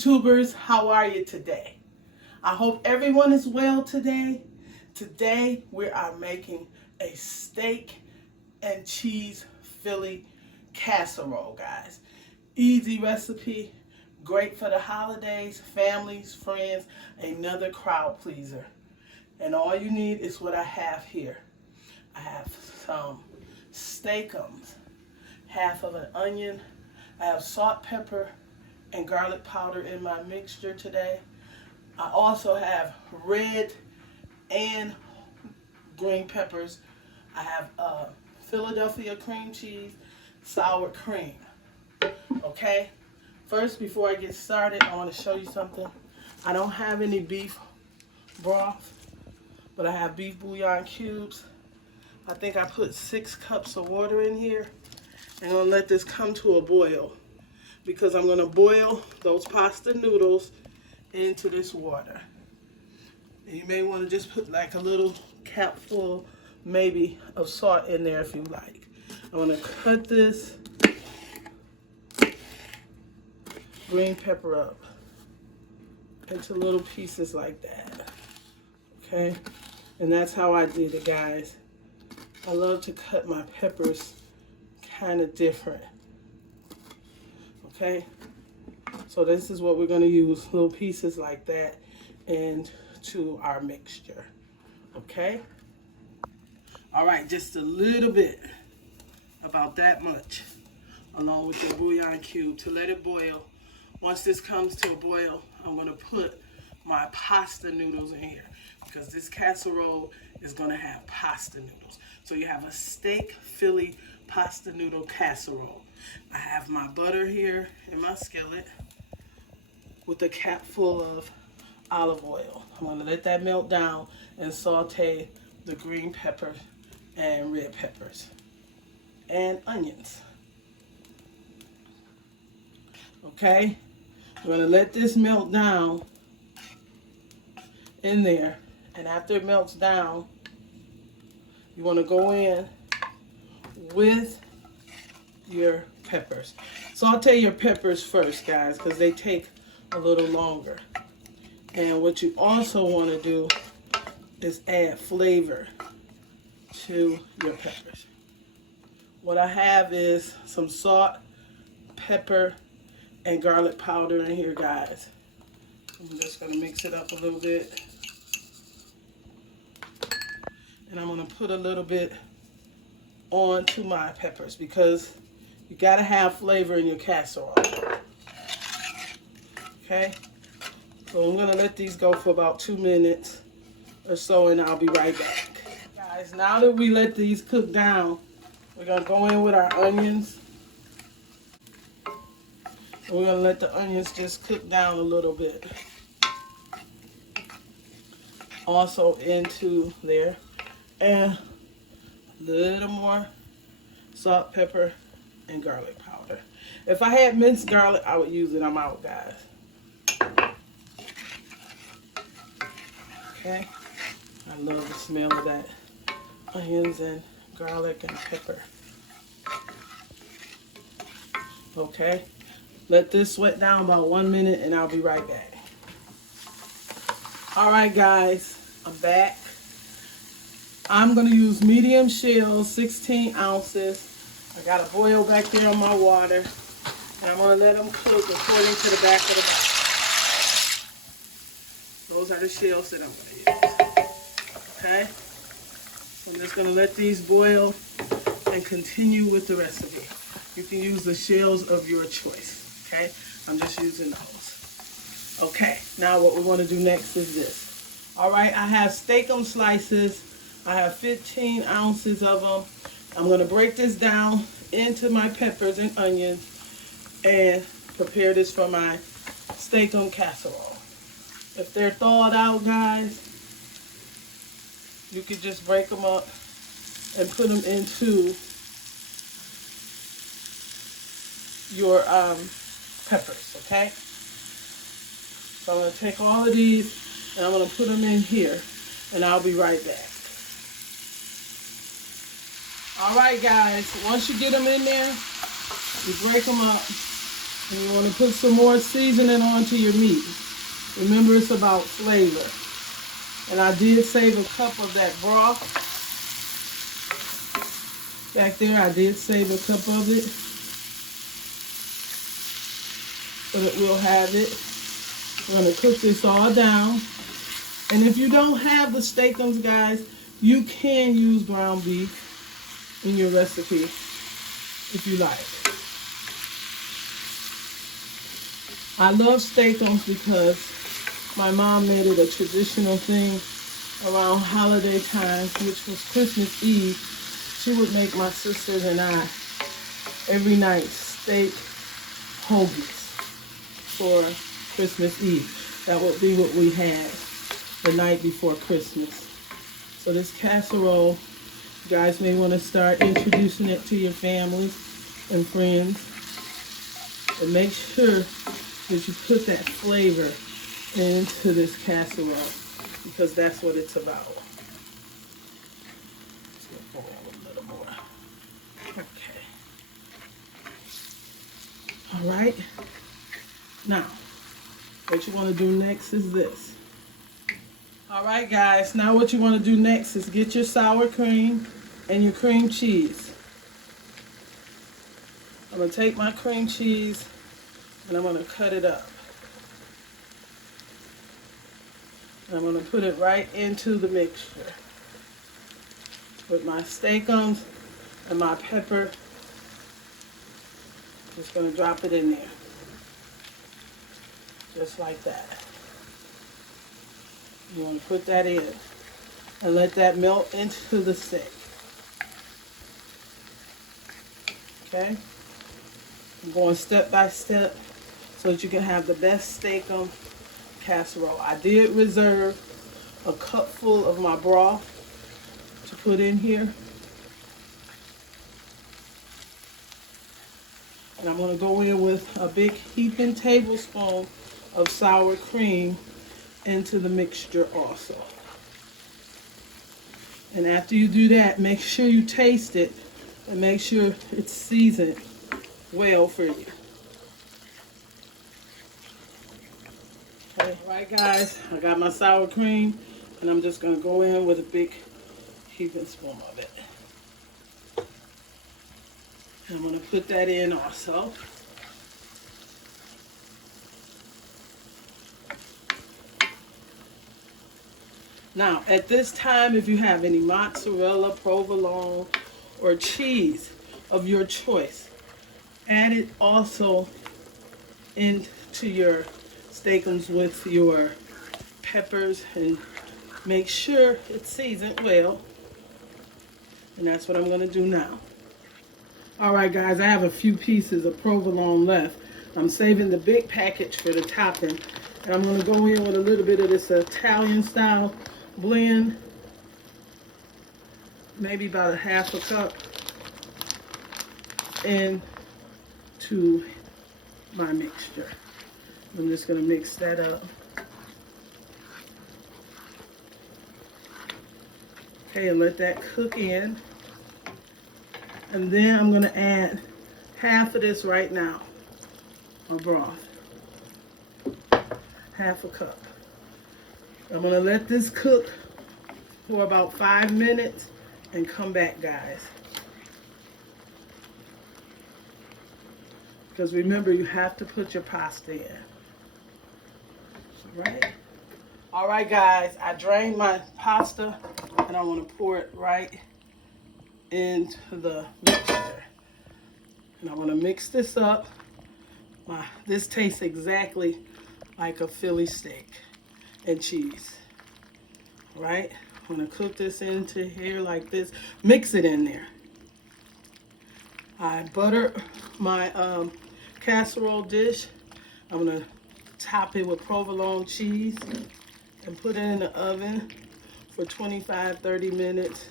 YouTubers, how are you today? I hope everyone is well today. Today we are making a steak and cheese Philly casserole, guys. Easy recipe, great for the holidays, families, friends, another crowd pleaser. And all you need is what I have here. I have some Steak-Umms, half of an onion. I have salt, pepper, and garlic powder in my mixture today. I also have red and green peppers. I have Philadelphia cream cheese, sour cream. Okay, first before I get started, I want to show you something. I don't have any beef broth, but I have beef bouillon cubes. I think I put 6 cups of water in here. I'm going to let this come to a boil because I'm going to boil those pasta noodles into this water. And you may want to just put like a little capful maybe of salt in there if you like. I'm going to cut this green pepper up into little pieces like that. Okay? And that's how I did it, guys. I love to cut my peppers kind of different. Okay? So this is what we're going to use, little pieces like that into our mixture. Okay? All right, just a little bit, about that much, along with the bouillon cube to let it boil. Once this comes to a boil, I'm going to put my pasta noodles in here because this casserole is going to have pasta noodles. So you have a steak Philly pasta noodle casserole. I have my butter here in my skillet with a cap full of olive oil. I'm going to let that melt down and saute the green peppers and red peppers and onions. Okay, I'm going to let this melt down in there, and after it melts down, you want to go in with your peppers. Saute your peppers first, guys, because they take a little longer. And what you also want to do is add flavor to your peppers. What I have is some salt, pepper, and garlic powder in here, guys. I'm just going to mix it up a little bit. And I'm going to put a little bit onto my peppers because you got to have flavor in your casserole. Okay? So I'm going to let these go for about 2 minutes or so, and I'll be right back. Guys, now that we let these cook down, we're going to go in with our onions. And we're going to let the onions just cook down a little bit. Also into there. And a little more salt, pepper, and garlic powder. If I had minced garlic, I would use it. I'm out, guys. Okay? I love the smell of that. Onions and garlic and pepper. Okay? Let this sweat down about 1 minute and I'll be right back. Alright, guys. I'm back. I'm going to use medium shells, 16 ounces. I got a boil back there on my water. And I'm going to let them cook according to the back of the box. Those are the shells that I'm going to use. Okay? So I'm just going to let these boil and continue with the recipe. You can use the shells of your choice. Okay? I'm just using those. Okay. Now what we want to do next is this. Alright, I have Steak-Umm slices. I have 15 ounces of them. I'm going to break this down into my peppers and onions and prepare this for my Steak-Umm casserole. If they're thawed out, guys, you could just break them up and put them into your peppers, okay? So I'm going to take all of these and I'm going to put them in here and I'll be right back. Alright, guys, once you get them in there, you break them up And you want to put some more seasoning onto your meat. Remember, it's about flavor. And I did save a cup of that broth. Back there, I did save a cup of it. So that we'll have it. We're going to cook this all down. And if you don't have the Steak-Umms, guys, you can use ground beef in your recipe if you like. I love Steak-Umms because my mom made it a traditional thing around holiday time, which was Christmas Eve. She would make my sisters and I every night steak hoagies for Christmas Eve. That would be what we had the night before Christmas. So this casserole, you guys may want to start introducing it to your families and friends. And make sure that you put that flavor into this casserole, because that's what it's about. Let's go for a little more. Okay. All right. Now, what you want to do next is this. All right, guys. Now what you want to do next is get your sour cream and your cream cheese. I'm going to take my cream cheese and I'm going to cut it up. And I'm going to put it right into the mixture with my Steak-Umms and my pepper. Just going to drop it in there. Just like that. You want to put that in and let that melt into the steak. Okay? I'm going step by step so that you can have the best Steak-Umm casserole. I did reserve a cup full of my broth to put in here. And I'm going to go in with a big heaping tablespoon of sour cream into the mixture also. And after you do that, make sure you taste it and make sure it's seasoned well for you. Okay, all right guys, I got my sour cream and I'm just going to go in with a big heaping spoon of it. And I'm going to put that in also. Now, at this time, if you have any mozzarella, provolone, or cheese of your choice, add it also into your Steak-Umms with your peppers and make sure it's seasoned well. And that's what I'm going to do now. All right, guys, I have a few pieces of provolone left. I'm saving the big package for the topping. And I'm going to go in with a little bit of this Italian style blend, maybe about a half a cup into my mixture. I'm just going to mix that up. Okay, and let that cook in. And then I'm going to add half of this right now, my broth. Half a cup. I'm going to let this cook for about 5 minutes and come back, guys. Because remember, you have to put your pasta in. All right, guys, I drained my pasta and I want to pour it right into the mixture. And I want to mix this up. This tastes exactly like a Philly steak and cheese. All right, I'm going to cook this into here like this. Mix it in there. I butter my casserole dish. I'm going to top it with provolone cheese and put it in the oven for 25-30 minutes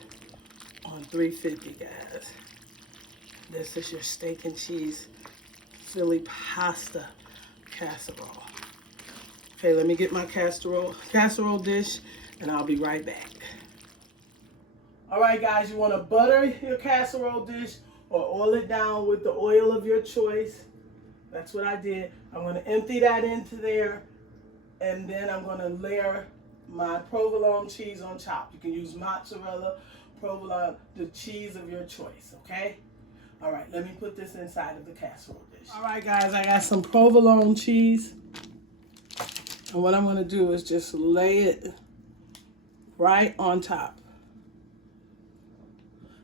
on 350, guys. This is your steak and cheese Philly pasta casserole. Okay, let me get my casserole dish and I'll be right back. All right, guys, you want to butter your casserole dish or oil it down with the oil of your choice. That's what I did. I'm going to empty that into there, and then I'm going to layer my provolone cheese on top. You can use mozzarella, provolone, the cheese of your choice, okay? All right, let me put this inside of the casserole dish. All right, guys, I got some provolone cheese. And what I'm going to do is just lay it right on top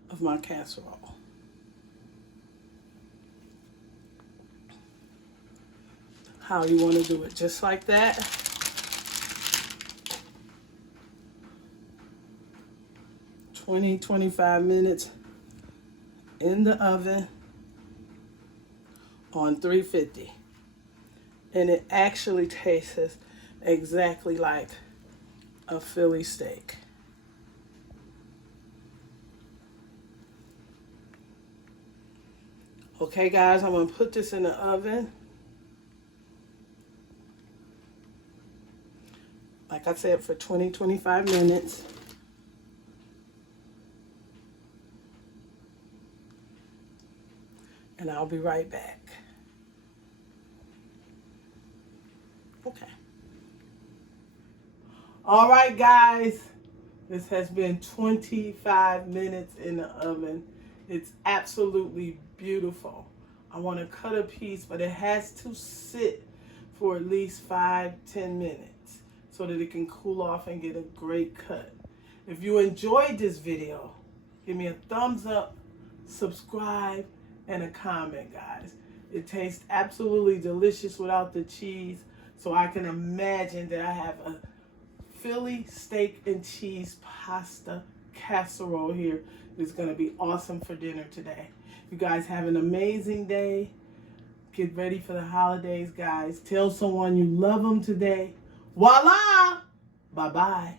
of my casserole. How you want to do it, just like that. (20 to 25 minutes in the oven on 350. And it actually tastes exactly like a Philly steak. Okay, guys, I'm going to put this in the oven. Like I said, for 20 to 25 minutes. And I'll be right back. Okay. All right, guys. This has been 25 minutes in the oven. It's absolutely beautiful. I want to cut a piece, but it has to sit for at least 5-10 minutes so that it can cool off and get a great cut. If you enjoyed this video, give me a thumbs up, subscribe, and a comment, guys. It tastes absolutely delicious without the cheese, so I can imagine that I have a Philly steak and cheese pasta casserole here. It's going to be awesome for dinner today. You guys have an amazing day. Get ready for the holidays, guys. Tell someone you love them today. Voila! Bye-bye.